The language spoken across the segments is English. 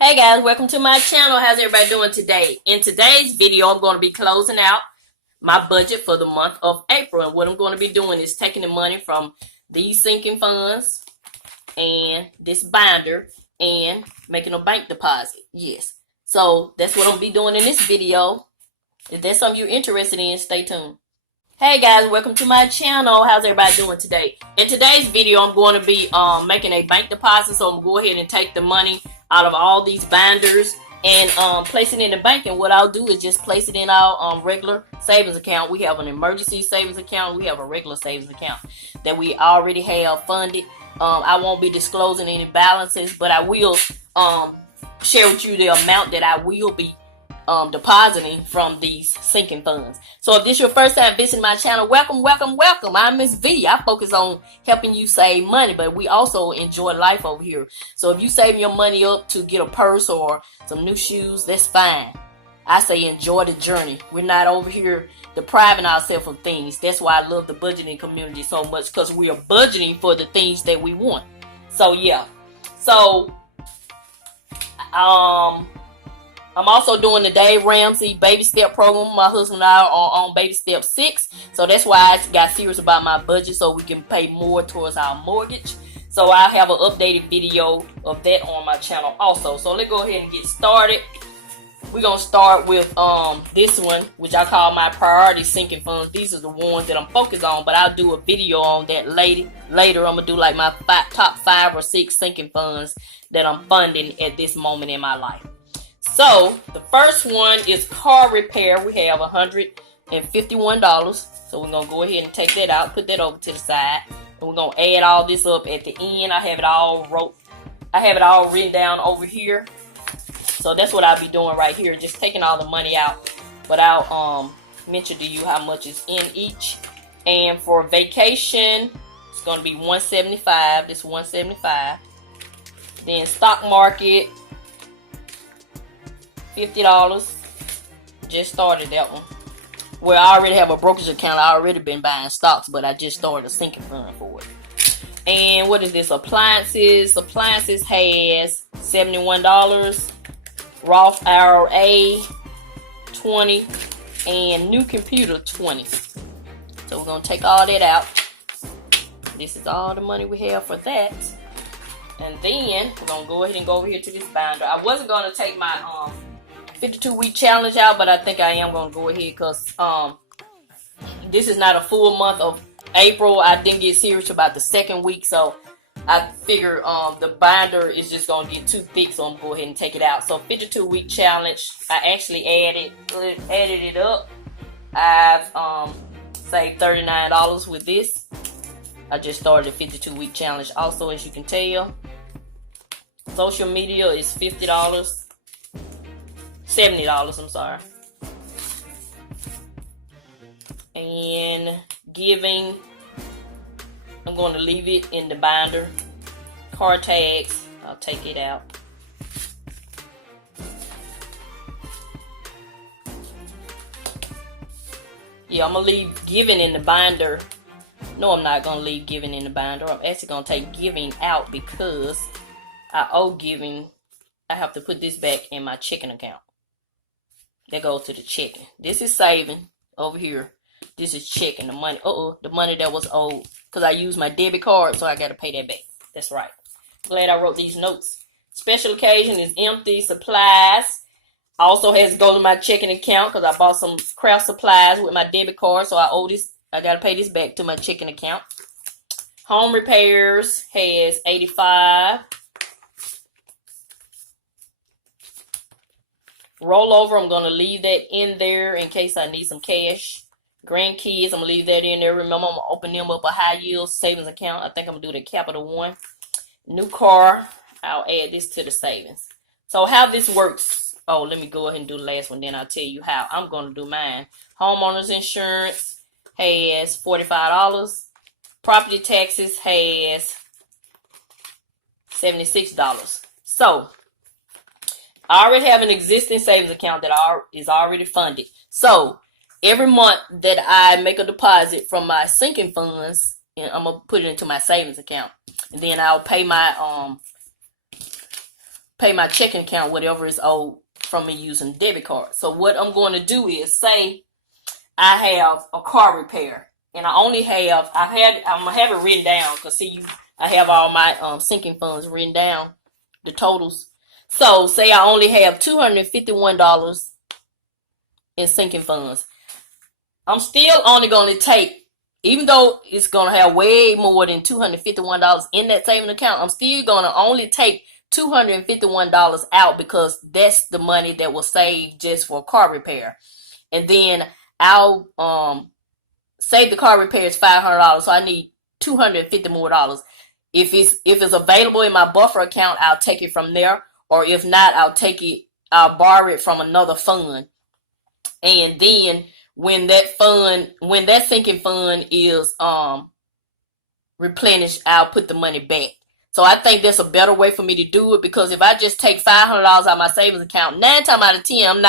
Hey guys, welcome to my channel. How's everybody doing today? In today's video, I'm going to be closing out my budget for the month of April. And what I'm going to be doing is taking the money from these sinking funds and this binder and making a bank deposit. Yes. So that's what I'm going to be doing in this video. If that's something you're interested in, stay tuned. Hey guys, welcome to my channel. How's everybody doing today? In today's video, I'm going to be making a bank deposit. So I'm going to go ahead and take the money out of all these binders and place it in the bank. And what I'll do is just place it in our regular savings account. We have an emergency savings account. We have a regular savings account that we already have funded. I won't be disclosing any balances, but I will share with you the amount that I will be depositing from these sinking funds. So if this is your first time visiting my channel, welcome. I'm Mrs Vee. I focus on helping you save money, but we also enjoy life over here. So if you saving your money up to get a purse or some new shoes, that's fine. I say enjoy the journey. We're not over here depriving ourselves of things. That's why I love the budgeting community so much, because we are budgeting for the things that we want. So yeah. So I'm also doing the Dave Ramsey baby step program. My husband and I are on baby step 6. So that's why I got serious about my budget, so we can pay more towards our mortgage. So I have an updated video of that on my channel also. So let's go ahead and get started. We're going to start with this one, which I call my priority sinking funds. These are the ones that I'm focused on, but I'll do a video on that later. I'm going to do like my top 5 or 6 sinking funds that I'm funding at this moment in my life. So the first one is car repair. We have $151. So we're going to go ahead and take that out, put that over to the side. And we're going to add all this up at the end. I have it all written down over here. So that's what I'll be doing right here. Just taking all the money out. But I'll mention to you how much is in each. And for vacation, it's going to be $175. This $175. Then stock market, $50. Just started that one. Well, I already have a brokerage account. I already been buying stocks, but I just started a sinking fund for it. And what is this? Appliances. Appliances has $71. Roth IRA, $20. And new computer, $20. So we're going to take all that out. This is all the money we have for that. And then we're going to go ahead and go over here to this binder. I wasn't going to take my 52-week challenge out, but I think I am going to go ahead because this is not a full month of April. I didn't get serious about the second week, so I figure the binder is just going to get too thick, so I'm going to go ahead and take it out. So 52-week challenge, I actually added it up. I've saved $39 with this. I just started a 52-week challenge also, as you can tell. Social media is $50. $70, I'm sorry. And giving, I'm going to leave it in the binder. Car tags, I'll take it out. Yeah, I'm going to leave giving in the binder. No, I'm not going to leave giving in the binder. I'm actually going to take giving out because I owe giving. I have to put this back in my checking account. That goes to the checking. This is saving over here. This is checking the money. The money that was owed. Because I used my debit card, so I got to pay that back. That's right. Glad I wrote these notes. Special occasion is empty. Supplies also has to go to my checking account because I bought some craft supplies with my debit card. So I owe this. I got to pay this back to my checking account. Home repairs has $85. Rollover, I'm going to leave that in there in case I need some cash. Grandkids, I'm going to leave that in there. Remember, I'm going to open them up a high yield savings account. I think I'm going to do the Capital One. New car, I'll add this to the savings. So how this works, let me go ahead and do the last one, then I'll tell you how I'm going to do mine. Homeowners insurance has $45. Property taxes has $76. So I already have an existing savings account that is already funded. So every month that I make a deposit from my sinking funds, and I'm going to put it into my savings account. And then I'll pay my pay my checking account, whatever is owed from me using debit card. So what I'm going to do is, say I have a car repair, and I only have, I'm gonna have it written down, because see, I have all my sinking funds written down, the totals. So say I only have $251 in sinking funds. I'm still only going to take, even though it's going to have way more than $251 in that saving account, I'm still going to only take $251 out, because that's the money that was saved just for car repair. And then I'll say the car repair is $500, so I need $250 more. If it's available in my buffer account, I'll take it from there, or if not, I'll borrow it from another fund. And then when that sinking fund is replenished, I'll put the money back. So I think that's a better way for me to do it, because if I just take $500 out of my savings account, 9 times out of 10, I'm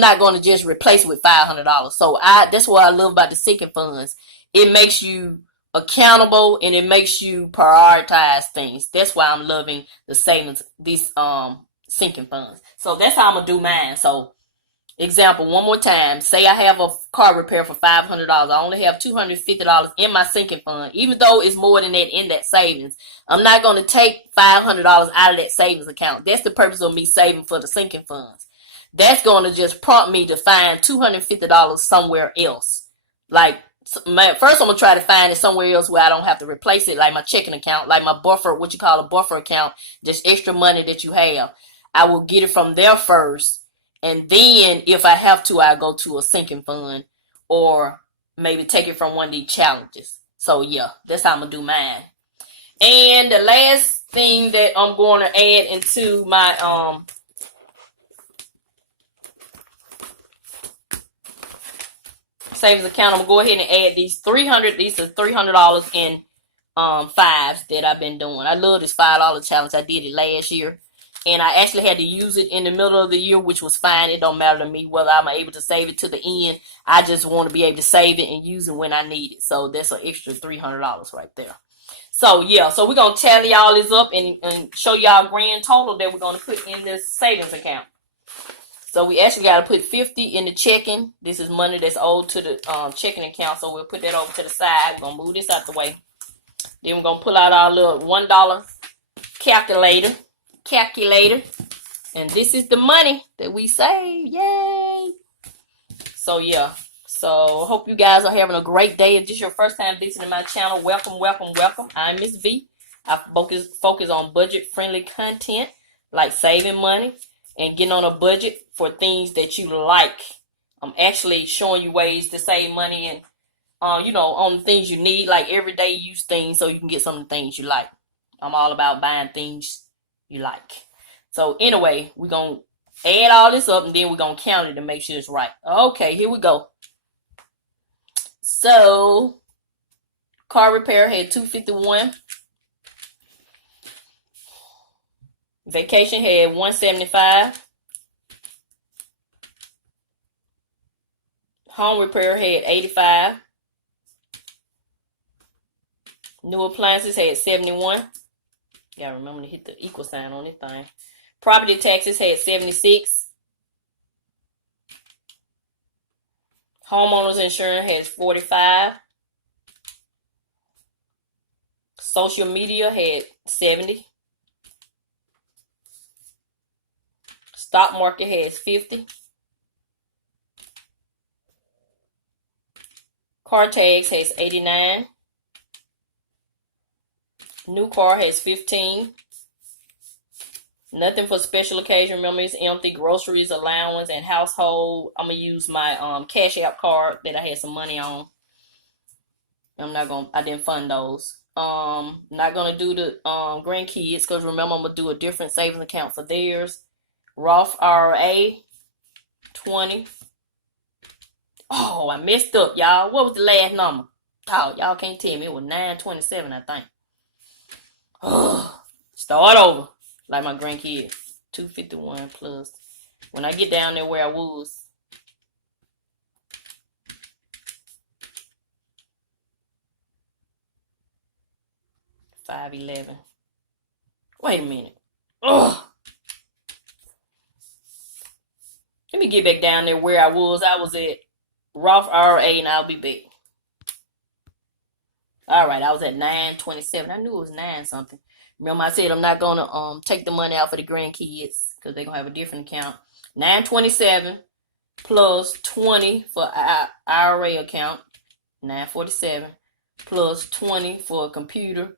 not going to just replace it with $500. So that's what I love about the sinking funds. It makes you accountable, and it makes you prioritize things. That's why I'm loving the savings, these sinking funds. So that's how I'm gonna do mine. So example, one more time, say I have a car repair for $500. I only have $250 in my sinking fund, even though it's more than that in that savings. I'm not going to take $500 out of that savings account. That's the purpose of me saving for the sinking funds. That's going to just prompt me to find $250 somewhere else. Like, first I'm going to try to find it somewhere else where I don't have to replace it, like my checking account, like my buffer, what you call a buffer account, just extra money that you have. I will get it from there first. And then if I have to, I go to a sinking fund, or maybe take it from one of these challenges. So yeah, that's how I'm going to do mine. And the last thing that I'm going to add into my savings account, I'm going to go ahead and add these are $300 in fives that I've been doing. I love this $5 challenge. I did it last year. And I actually had to use it in the middle of the year, which was fine. It don't matter to me whether I'm able to save it to the end. I just want to be able to save it and use it when I need it. So that's an extra $300 right there. So yeah, so we're going to tally all this up and show y'all grand total that we're going to put in this savings account. So we actually got to put $50 in the checking. This is money that's owed to the checking account. So we'll put that over to the side. We're going to move this out the way. Then we're going to pull out our little $1 calculator. And this is the money that we save. Yay! So yeah, so hope you guys are having a great day. If this is your first time visiting my channel, welcome. I'm Mrs Vee. I focus on budget friendly content like saving money and getting on a budget for things that you like. I'm actually showing you ways to save money and on things you need, like everyday use things, so you can get some of the things you like. I'm all about buying things you like. So anyway, we're going to add all this up, and then we're going to count it to make sure it's right. Okay, here we go. So car repair had $251. Vacation had $175. Home repair had $85. New appliances had $71. Gotta remember to hit the equal sign on this thing. Property taxes had $76. Homeowners insurance has $45. Social media had $70. Stock market has $50. Car tags has $89. New car has $15. Nothing for special occasion. Remember, it's empty. Groceries, allowance, and household. I'm gonna use my Cash App card that I had some money on. I didn't fund those. Not gonna do the grandkids, because remember, I'm gonna do a different savings account for theirs. Roth IRA, 20. Oh, I messed up, y'all. What was the last number? Oh, y'all can't tell me. It was 927, I think. Start over. Like my grandkid. 251 plus. When I get down there where I was. $511. Wait a minute. Ugh. Let me get back down there where I was. I was at Roth RA and I'll be back. Alright, I was at 927. I knew it was 9 something. Remember I said I'm not gonna take the money out for the grandkids because they're gonna have a different account. 927 plus 20 for IRA account. 947 plus 20 for a computer.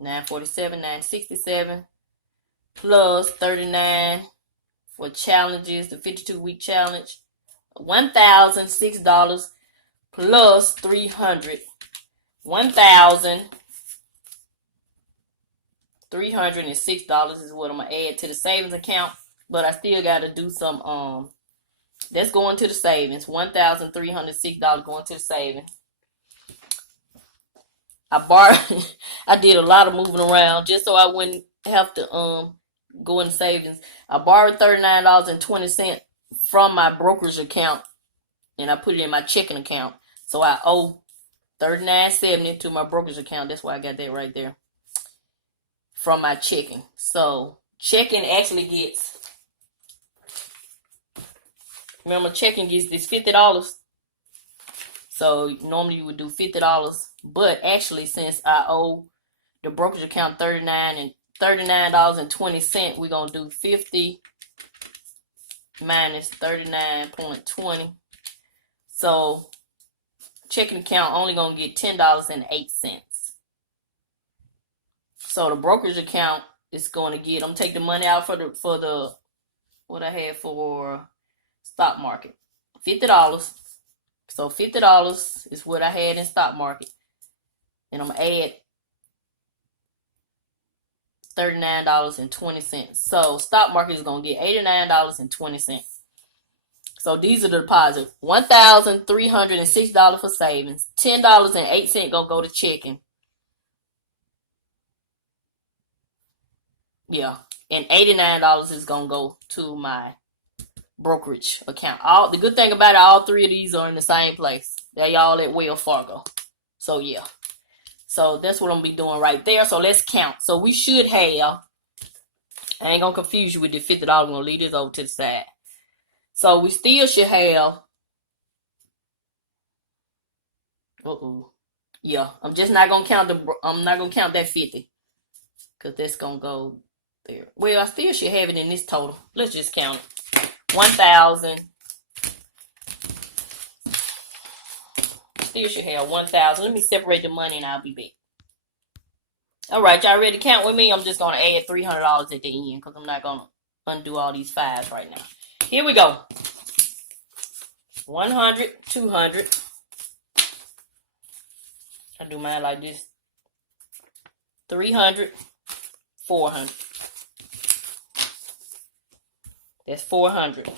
947, 967 plus 39 for challenges, the 52-week challenge. $1,006 plus 300. $1,306 is what I'm gonna add to the savings account, but I still gotta do some that's going to the savings. $1,306 going to the savings. I did a lot of moving around just so I wouldn't have to go in savings. I borrowed $39.20 from my brokerage account and I put it in my checking account. So I owe $39.70 to my brokerage account. That's why I got that right there. From my checking. So checking actually gets, remember checking gets this $50. So normally you would do $50, but actually since I owe the brokerage account $39.20, we're gonna do 50 minus 39.20. So checking account only gonna get $10.08. So the brokerage account is gonna get, I'm taking the money out for the what I had for stock market. $50. So $50 is what I had in stock market. And I'm gonna add $39.20. So stock market is gonna get $89.20. So these are the deposits. $1,306 for savings. $10.08 gonna go to checking. Yeah. And $89 is gonna go to my brokerage account. The good thing about it, all three of these are in the same place. They all at Wells Fargo. So yeah. So that's what I'm gonna be doing right there. So let's count. So we should have, I ain't gonna confuse you with the $50. I'm gonna leave this over to the side. So we still should have, yeah, I'm just not gonna count that 50. Cause that's gonna go there. Well, I still should have it in this total. Let's just count it. 1,000. Still should have 1,000. Let me separate the money and I'll be back. Alright, y'all ready to count with me? I'm just gonna add $300 at the end because I'm not gonna undo all these fives right now. Here we go. 100, 200. I do mine like this. 300, 400. That's 400.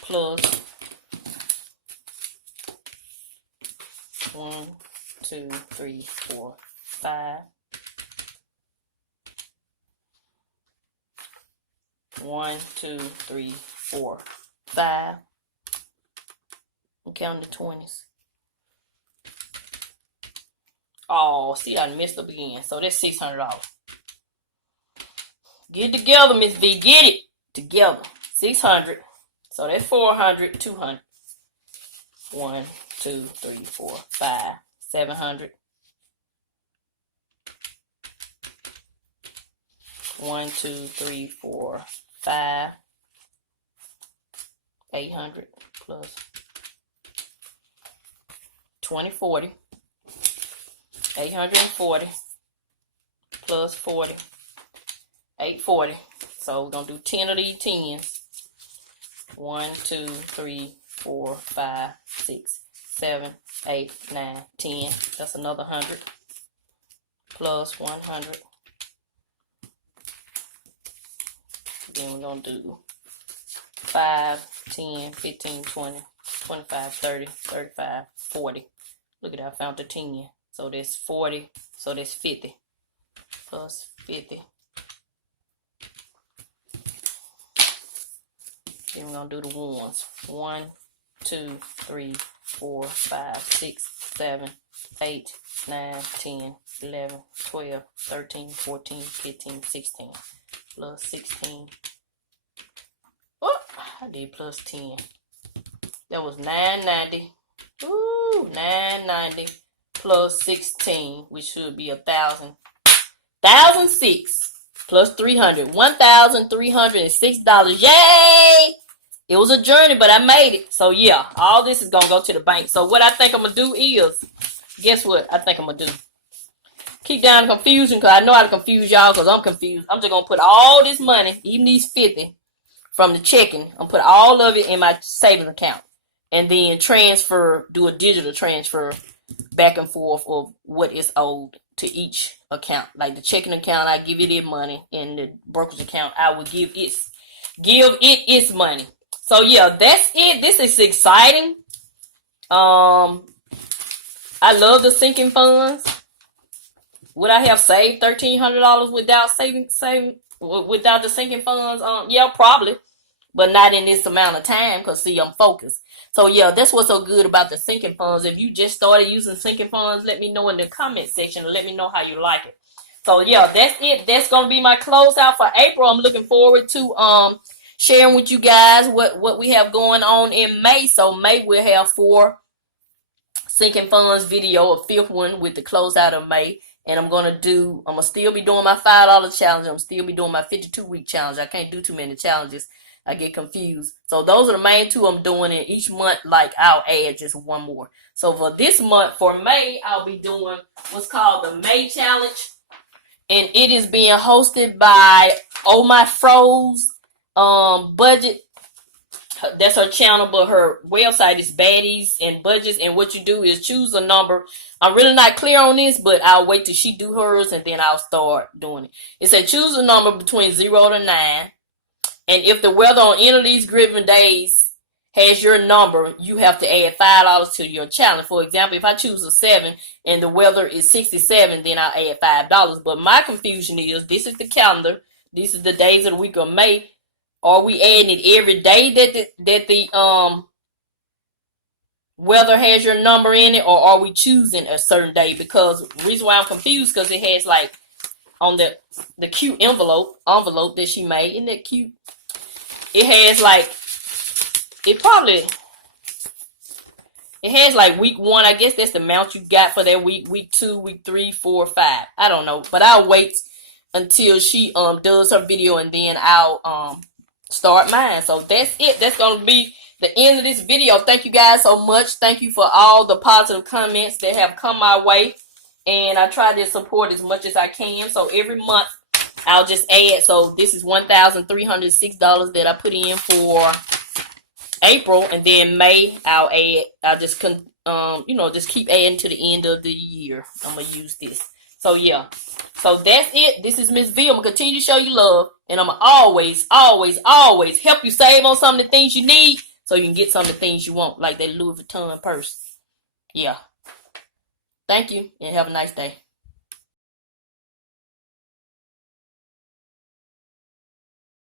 Plus 1, 2, 3, 4, 5. 1, 2, 3, 4, 5. I'm counting the 20s. Oh, see, I messed up again. So that's $600. Get it together, Miss V. Get it together. 600. So that's 400, 200. 1, 2, 3, 4, 5. 700. 1, 2, 3, 4, 5. 800 plus 2040. 840 plus 40. 840. So we're gonna do 10 of these 10s. 1, 2, 3, 4, 5, 6, 7, 8, 9, 10. That's another 100 plus 100. Then we're gonna do 5, 10, 15, 20, 25, 30, 35, 40. Look at that, I found the 10. So that's 40. So that's 50. Plus 50. Then we're going to do the ones. 1, 2, 3, 4, 5, 6, 7, 8, 9, 10, 11, 12, 13, 14, 15, 16. Plus 16. Oh, I did plus 10. That was $9.90. Ooh, $9.90 plus 16, which should be 1,000. 1,006 plus 300. $1,306. Yay! It was a journey, but I made it. So yeah, all this is gonna go to the bank. So what I think I'm gonna do is, guess what I think I'm gonna do? Keep down the confusion, because I know how to confuse y'all, because I'm confused. I'm just gonna put all this money, even these 50 from the checking, I'm gonna put all of it in my savings account. And then transfer, do a digital transfer back and forth of what is owed to each account. Like the checking account, I give it its money, and the brokerage account, I will give it its money. So yeah, that's it. This is exciting. I love the sinking funds. Would I have saved $1,300 without without the sinking funds? Yeah, probably, but not in this amount of time, because see, I'm focused. So yeah, that's what's so good about the sinking funds. If you just started using sinking funds, let me know in the comment section and let me know how you like it. So yeah, that's it. That's gonna be my closeout for April. I'm looking forward to sharing with you guys what we have going on in May. So May we'll have 4 sinking funds video, a 5th one with the closeout of May. And I'm gonna still be doing my $5 challenge. I'm still be doing my 52-week challenge. I can't do too many challenges. I get confused. So those are the main 2 I'm doing. And each month, like, I'll add just one more. So for this month, for May, I'll be doing what's called the May challenge. And it is being hosted by Oh My Froze Budget. That's her channel, but her website is Baddies and Budgets. And what you do is choose a number. I'm really not clear on this, but I'll wait till she do hers and then I'll start doing it. It said choose a number between 0 to 9. And if the weather on any of these given days has your number, you have to add $5 to your challenge. For example, if I choose a 7 and the weather is 67, then I'll add $5. But my confusion is, this is the calendar. These are the days of the week of May. Are we adding it every day that the weather has your number in it, or are we choosing a certain day? Because the reason why I'm confused, because it has like on the cute envelope that she made. Isn't that cute? It has like, it has like week 1. I guess that's the amount you got for that week. Week 2, week 3, 4, 5. I don't know, but I'll wait until she does her video and then I'll start mine. So that's it. That's gonna be the end of this video. Thank you guys so much. Thank you for all the positive comments that have come my way, and I try to support as much as I can. So every month I'll just add. So this is $1,306 that I put in for April, and then May I'll just just keep adding to the end of the year. I'm gonna use this. So yeah, so that's it. This is Mrs Vee. I'm gonna continue to show you love, and I'm gonna always help you save on some of the things you need, so you can get some of the things you want, like that Louis Vuitton purse. Yeah. Thank you, and have a nice day.